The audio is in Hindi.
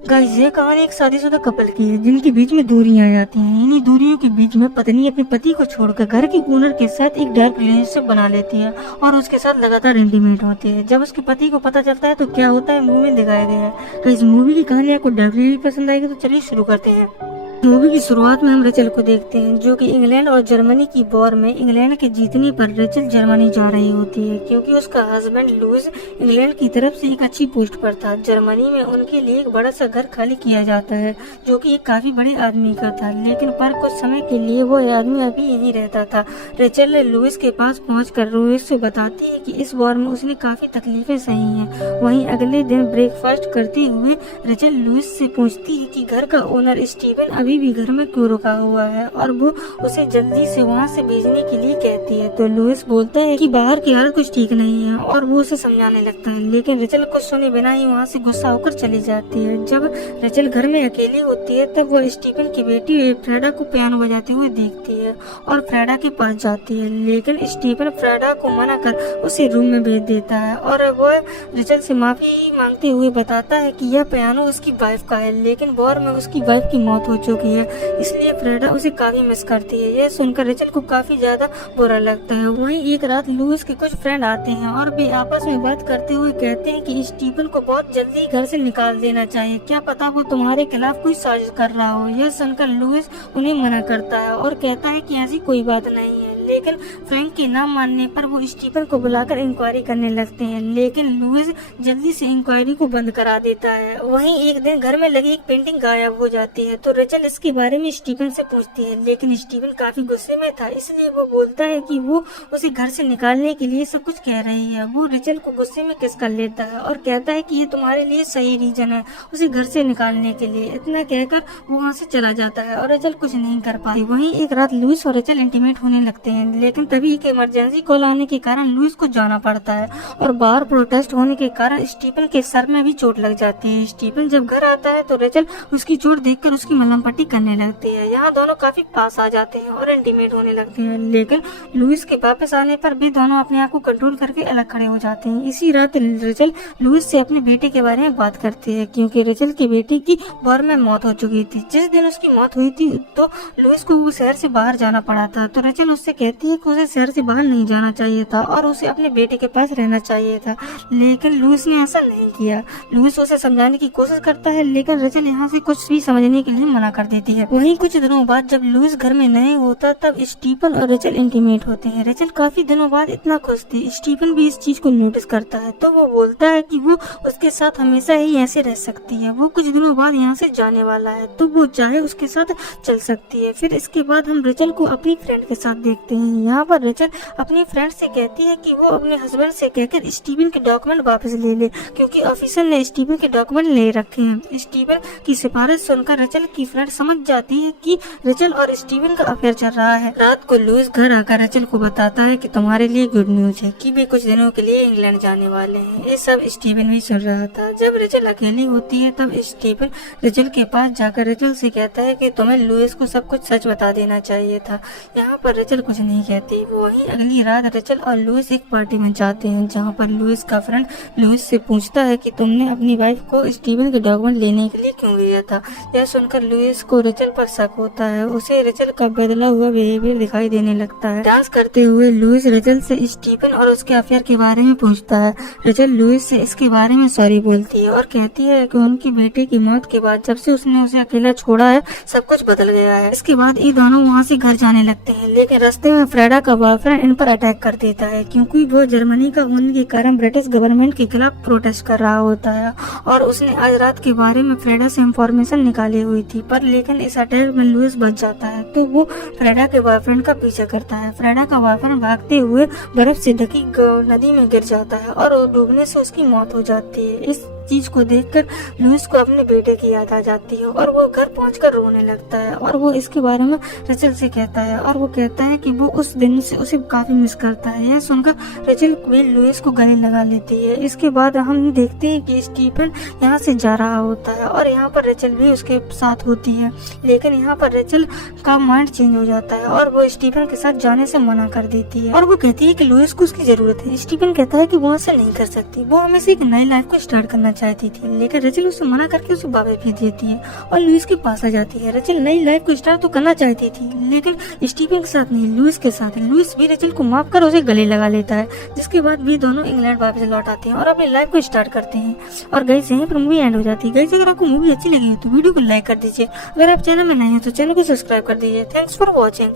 गाइस ये कहानी एक शादीशुदा कपल की है जिनके बीच में दूरियां आ जाती हैं। इन्हीं दूरियों के बीच में पत्नी अपने पति को छोड़कर घर की ओनर के साथ एक डार्क रिलेशनशिप बना लेती है और उसके साथ लगातार इंटीमेट होती है। जब उसके पति को पता चलता है तो क्या होता है मूवी में दिखाया गया है। तो इस मूवी की कहानी आपको डेफिनेटली पसंद आएगी, तो चलिए शुरू करते हैं। मूवी की शुरुआत में हम रेचल को देखते हैं जो कि इंग्लैंड और जर्मनी की वॉर में इंग्लैंड के जीतने पर रेचल जर्मनी जा रही होती है क्योंकि उसका हस्बैंड लुइस इंग्लैंड की तरफ से एक अच्छी पोस्ट पर था। जर्मनी में उनके लिए एक बड़ा सा घर खाली किया जाता है जो कि एक काफी बड़े आदमी का था, लेकिन पर कुछ समय के लिए वो आदमी अभी यहीं रहता था। रेचल लुइस के पास पहुंचकर लुइस से बताती है कि इस वॉर में उसने काफी तकलीफें सही हैं। वहीं अगले दिन ब्रेकफास्ट करते हुए रेचल लुइस से पूछती है कि घर का ओनर स्टीवन अभी भी घर में क्यों रुका हुआ है और वो उसे जल्दी से वहाँ से भेजने के लिए कहती है। तो लुइस बोलता है कि बाहर की हालत कुछ ठीक नहीं है और वो उसे समझाने लगता है, लेकिन रेचल कुछ सुने बिना ही वहाँ से गुस्सा होकर चली जाती है। जब रेचल घर में अकेली होती है तब वो स्टीफन की बेटी फ्रेडा को पियानो बजाते हुए देखती है और फ्रेडा के पास जाती है, लेकिन स्टीफन फ्रेडा को मना कर उसे रूम में भेज देता है और वो रेचल से माफी मांगते हुए बताता है कि यह पियानो उसकी वाइफ का है, लेकिन वॉर में उसकी वाइफ की मौत हो चुकी है, इसलिए फ्रेडा उसे काफी मिस करती है। यह सुनकर रेचल को काफी ज्यादा बुरा लगता है। वहीं एक रात लुइस के कुछ फ्रेंड आते हैं और वे आपस में बात करते हुए कहते हैं कि स्टीफन को बहुत जल्दी घर से निकाल देना चाहिए, क्या पता वो तुम्हारे खिलाफ कोई साजिश कर रहा हो। यह सुनकर लुइस उन्हें मना करता है और कहता है कि ऐसी कोई बात नहीं है, लेकिन फ्रैंक के ना मानने पर वो स्टीफन को बुलाकर इंक्वायरी करने लगते हैं, लेकिन लुइस जल्दी से इंक्वायरी को बंद करा देता है। वहीं एक दिन घर में लगी एक पेंटिंग गायब हो जाती है तो रेचल इसके बारे में स्टीफन से पूछती है, लेकिन स्टीफन काफी गुस्से में था, इसलिए वो बोलता है कि वो उसे घर से निकालने के लिए सब कुछ कह रही है। वो रेचल को गुस्से में किस कर लेता है और कहता है कि ये तुम्हारे लिए सही रीजन है उसे घर से निकालने के लिए। इतना कहकर वो वहाँ से चला जाता है और रेचल कुछ नहीं कर पाती। वहीं एक रात लुइस और रेचल इंटीमेट होने लगते हैं, लेकिन तभी एक इमरजेंसी कॉल आने के कारण लुइस को जाना पड़ता है और बाहर प्रोटेस्ट होने के कारण स्टीफन के सर में भी चोट लग जाती है। स्टीफन जब घर आता है तो रेचल उसकी चोट देखकर उसकी मलहम पट्टी करने लगती है। यहाँ दोनों काफी पास आ जाते हैं और इंटीमेट होने लगते हैं, लेकिन लुइस के वापस आने पर भी दोनों अपने आप को कंट्रोल करके अलग खड़े हो जाते हैं। इसी रात रेचल लुइस से अपने बेटे के बारे में बात करती है क्योंकि रेचल के बेटे की वॉर में मौत हो चुकी थी। जिस दिन उसकी मौत हुई थी तो लुइस को वो शहर से बाहर जाना पड़ा था, तो रेचल उससे कहती है कि उसे शहर से बाहर नहीं जाना चाहिए था और उसे अपने बेटे के पास रहना चाहिए था, लेकिन लुइस ने ऐसा नहीं किया। लुइस उसे समझाने की कोशिश करता है, लेकिन रेचल यहाँ से कुछ भी समझने के लिए मना कर देती है। वहीं कुछ दिनों बाद जब लुइस घर में नहीं होता तब स्टीफन और रेचल इंटीमेट होते हैं। रेचल काफी दिनों बाद इतना खुश थी। स्टीफन भी इस चीज को नोटिस करता है तो वो बोलता है कि वो उसके साथ हमेशा ही ऐसे रह सकती है। वो कुछ दिनों बाद यहाँ से जाने वाला है तो वो चाहे उसके साथ चल सकती है। फिर इसके बाद हम रेचल को अपनी फ्रेंड के साथ देखते हैं। यहाँ पर रेचल अपनी फ्रेंड से कहती है कि वो अपने हस्बैंड से कहकर स्टीवन के डॉक्यूमेंट वापस ले ले क्योंकि ऑफिसर ने स्टीवन के डॉक्यूमेंट ले रखे हैं। स्टीवन की सिफारिश सुनकर रेचल की फ्रेंड समझ जाती है कि रेचल और स्टीवन का अफेयर चल रहा है। रात को लुइस घर आकर रेचल को बताता है कि तुम्हारे लिए गुड न्यूज है कि वे कुछ दिनों के लिए इंग्लैंड जाने वाले हैं। ये सब स्टीवन भी सुन रहा था। जब रेचल अकेली होती है तब स्टीवन रेचल के पास जाकर रेचल से कहता है कि तुम्हें लुइस को सब कुछ सच बता देना चाहिए था। यहाँ पर रेचल कुछ नहीं कहती। वहीं अगली रात रेचल और लुइस एक पार्टी में जाते हैं जहाँ पर लुइस का फ्रेंड लुइस से पूछता है कि तुमने अपनी वाइफ को स्टीवन के डॉक्यूमेंट लेने के लिए क्यों भेजा था। यह सुनकर लुइस को रेचल पर शक होता है। उसे रेचल का बदला हुआ बिहेवियर दिखाई देने लगता है। डांस करते हुए लुइस रेचल से स्टीवन और उसके अफेयर के बारे में पूछता है। रेचल लुइस से इसके बारे में सॉरी बोलती है और कहती है कि उनकी बेटे की मौत के बाद जब से उसने उसे अकेला छोड़ा है सब कुछ बदल गया है। इसके बाद ये दोनों वहाँ से घर जाने लगते हैं, लेकिन रास्ते में फ्रेडा का बॉयफ्रेंड इन पर अटैक कर देता है क्योंकि वो जर्मनी का होने के कारण ब्रिटिश गवर्नमेंट के खिलाफ प्रोटेस्ट कर रहा होता है और उसने आज रात के बारे में फ्रेडा से इंफॉर्मेशन निकाली हुई थी, पर लेकिन इस अटैक में लुइस बच जाता है तो वो फ्रेडा के बॉयफ्रेंड का पीछा करता है। फ्रेडा का बॉयफ्रेंड भागते हुए बर्फ से ढकी नदी में गिर जाता है और डूबने से उसकी मौत हो जाती है। इस चीज को देखकर लुइस को अपने बेटे की याद आ जाती है और वो घर पहुंचकर रोने लगता है और वो इसके बारे में रेचल से कहता है और वो कहता है कि वो उस दिन से उसे काफी मिस करता है। यह सुनकर रेचल भी लुइस को गले लगा लेती है। इसके बाद हम देखते हैं कि स्टीफन यहाँ से जा रहा होता है और यहाँ पर रेचल भी उसके साथ होती है, लेकिन यहाँ पर रेचल का माइंड चेंज हो जाता है और वो स्टीफन के साथ जाने से मना कर देती है और वो कहती है कि लुइस को उसकी जरूरत है। स्टीफन कहता है कि वो ऐसा नहीं कर सकती, वो हमें से एक नई लाइफ को स्टार्ट करना चाहती थी, लेकिन रेचल उसे मना करके उसे वापस भेज देती है और लुइस के पास आ जाती है। रेचल नई लाइफ को स्टार्ट तो करना चाहती थी, लेकिन स्टीफन के साथ नहीं, लुइस के साथ। लुइस भी रेचल को माफ कर उसे गले लगा लेता है, जिसके बाद भी दोनों इंग्लैंड वापस लौट आते हैं और अपनी लाइफ को स्टार्ट करते हैं। और गाइस यहीं पर मूवी एंड हो जाती है। गाइस अगर आपको मूवी अच्छी लगी है तो वीडियो को लाइक कर दीजिए। अगर आप चैनल में नए हैं तो चैनल को सब्सक्राइब कर दीजिए। Thanks for watching.